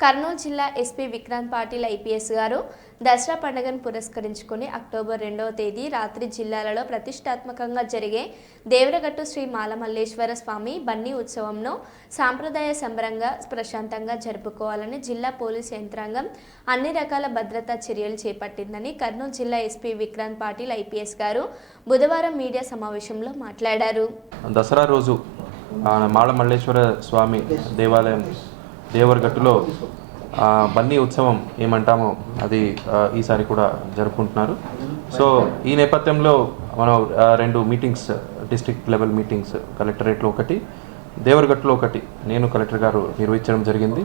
కర్నూలు జిల్లా SP Vikrant Patil IPS గారు దసరా పండుగను పురస్కరించుకుని అక్టోబర్ రెండవ తేదీ రాత్రి జిల్లాలలో ప్రతిష్టాత్మకంగా జరిగే దేవరగట్టు శ్రీ మాలమల్లేశ్వర స్వామి బన్నీ ఉత్సవంను సాంప్రదాయ సంబరంగా ప్రశాంతంగా జరుపుకోవాలని జిల్లా పోలీస్ యంత్రాంగం అన్ని రకాల భద్రతా చర్యలు చేపట్టిందని కర్నూలు జిల్లా ఎస్పీ విక్రాంత్ పాటిల్ ఐపీఎస్ గారు బుధవారం మీడియా సమావేశంలో మాట్లాడారు. దసరా రోజు మాళ మల్లేశ్వర స్వామి దేవాలయం దేవరగట్టులో బన్నీ ఉత్సవం ఏమంటామో అది ఈసారి కూడా జరుపుకుంటున్నారు. సో ఈ నేపథ్యంలో మనం రెండు మీటింగ్స్ డిస్ట్రిక్ట్ లెవెల్ మీటింగ్స్ కలెక్టరేట్లో ఒకటి దేవరగట్టులో ఒకటి నేను కలెక్టర్ గారు నిర్వహించడం జరిగింది.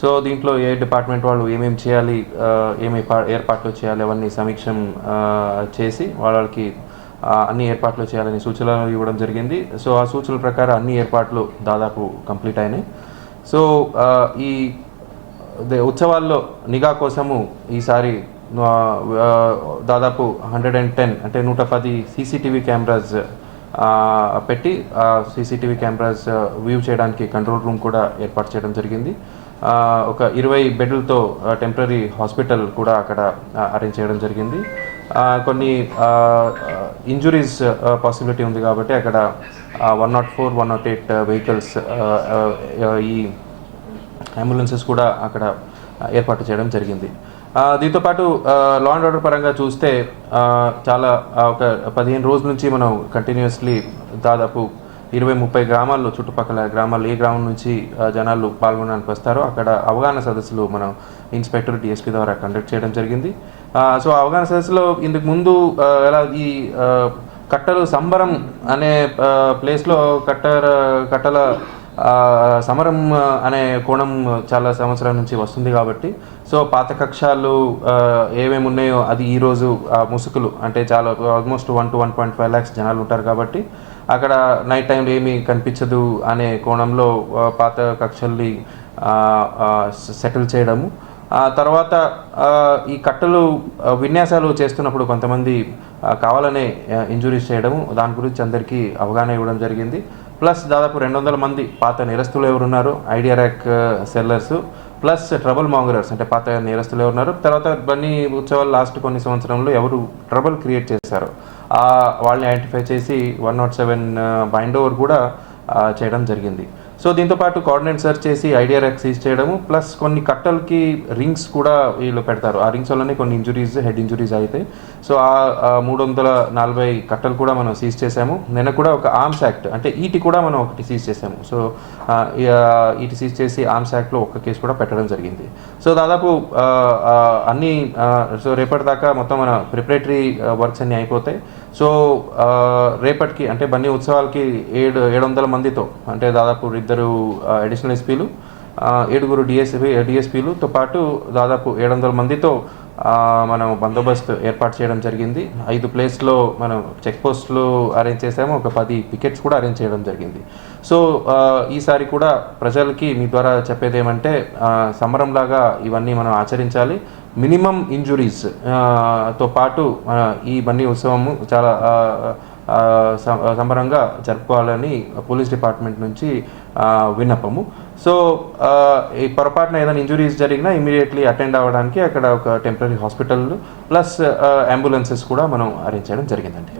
సో దీంట్లో ఏ డిపార్ట్మెంట్ వాళ్ళు ఏమేమి చేయాలి ఏమి ఏర్పాట్లు చేయాలి అవన్నీ సమీక్షం చేసి వాళ్ళకి అన్ని ఏర్పాట్లు చేయాలని సూచనలు ఇవ్వడం జరిగింది. సో ఆ సూచనల ప్రకారం అన్ని ఏర్పాట్లు దాదాపు కంప్లీట్ అయినాయి. సో ఈ దే- ఉత్సవాల్లో నిఘా కోసము ఈసారి దాదాపు హండ్రెడ్ అండ్ టెన్ అంటే నూట పది సీసీటీవీ కెమెరాస్ పెట్టి సీసీటీవీ కెమెరాస్ వ్యూ చేయడానికి కంట్రోల్ రూమ్ కూడా ఏర్పాటు చేయడం జరిగింది. ఒక ఇరవై బెడ్లతో టెంపరీ హాస్పిటల్ కూడా అక్కడ అరేంజ్ చేయడం జరిగింది. కొన్ని ఇంజురీస్ పాసిబిలిటీ ఉంది కాబట్టి అక్కడ one nought four one nought eight vehicles ఈ అంబులెన్సెస్ కూడా అక్కడ ఏర్పాటు చేయడం జరిగింది. దీంతోపాటు దీంతో పాటు లా అండ్ ఆర్డర్ పరంగా చూస్తే చాలా ఒక పదిహేను రోజుల నుంచి మనం కంటిన్యూస్లీ దాదాపు ఇరవై ముప్పై గ్రామాల్లో చుట్టుపక్కల గ్రామాల్లో ఏ గ్రామం నుంచి జనాలు పాల్గొనడానికి వస్తారో అక్కడ అవగాహన సదస్సులు మనం ఇన్స్పెక్టర్ డిఎస్పీ ద్వారా కండక్ట్ చేయడం జరిగింది. సో అవగాహన సదస్సులో ఇందుకు ముందు ఎలా ఈ కట్టలు సంబరం అనే ప్లేస్లో కట్టర కట్టల సమరం అనే కోణం చాలా సంవత్సరాల నుంచి వస్తుంది కాబట్టి. సో పాత కక్షాలు ఏమేమి ఉన్నాయో అది ఈరోజు ముసుకులు. ముసుగులు అంటే చాలా almost one to one point five lakhs జనాలు ఉంటారు కాబట్టి అక్కడ నైట్ టైం ఏమీ కనిపించదు అనే కోణంలో పాత కక్షల్ని సెటిల్ చేయడము. ఆ తర్వాత ఈ కట్టలు విన్యాసాలు చేస్తున్నప్పుడు కొంతమంది కావాలనే ఇంజురీస్ చేయడము దాని గురించి అందరికీ అవగాహన ఇవ్వడం జరిగింది. ప్లస్ దాదాపు రెండు వందల మంది పాత నేరస్తులు ఎవరున్నారు? Idea rack sellers. Plus trouble mongers అంటే పాత నేరస్తులు ఎవరున్నారు? తర్వాత బన్నీ ఉత్సవాలు లాస్ట్ కొన్ని సంవత్సరంలో ఎవరు ట్రబుల్ క్రియేట్ చేశారు వాళ్ళని ఐడెంటిఫై చేసి one nought seven bind over కూడా చేయడం జరిగింది. సో దీంతో పాటు కోఆర్డినేట్ సెర్చ్ చేసి ఐడియా ర్యాక్ యూజ్ చేయడము ప్లస్ కొన్ని కట్టలకి రింగ్స్ కూడా వీళ్ళు పెడతారు. ఆ రింగ్స్ వల్లనే కొన్ని ఇంజురీస్ హెడ్ ఇంజురీస్ అవుతాయి. సో ఆ మూడు వందల నలభై కట్టలు కూడా మనం సీజ్ చేసాము నిన్న కూడా ఒక ఆర్మ్స్ యాక్ట్ అంటే ఈటి కూడా మనం ఒకటి సీజ్ చేసాము సో ఈటి సీజ్ చేసి ఆర్మ్స్ యాక్ట్లో ఒక కేసు కూడా పెట్టడం జరిగింది. సో దాదాపు అన్ని సో రేపటి దాకా మొత్తం మన ప్రిపరేటరీ వర్క్స్ అన్నీ అయిపోతాయి. సో రేపటికి అంటే బన్నీ ఉత్సవాలకి ఏడు ఏడు వందల మందితో అంటే దాదాపు ఇద్దరు అడిషనల్ ఎస్పీలు ఏడుగురు డిఎస్పీ డిఎస్పీలతో పాటు దాదాపు ఏడు వందల మందితో మనం బందోబస్తు ఏర్పాటు చేయడం జరిగింది. ఐదు ప్లేస్లో మనం చెక్ పోస్టులు అరేంజ్ చేసాము ఒక పది పికెట్స్ కూడా అరేంజ్ చేయడం జరిగింది. సో ఈసారి కూడా ప్రజలకి మీ ద్వారా చెప్పేది ఏమంటే సంబరంలాగా ఇవన్నీ మనం ఆచరించాలి. మినిమం ఇంజురీస్తో పాటు ఈ బన్నీ ఉత్సవము చాలా సంబరంగా జరుపుకోవాలని పోలీస్ డిపార్ట్మెంట్ నుంచి విన్నపము. సో ఈ పొరపాటున ఏదైనా ఇంజురీస్ జరిగినా ఇమీడియట్లీ అటెండ్ అవ్వడానికి అక్కడ ఒక టెంపరీ హాస్పిటల్ ప్లస్ అంబులెన్సెస్ కూడా మనం అరేంజ్ చేయడం జరిగిందండి.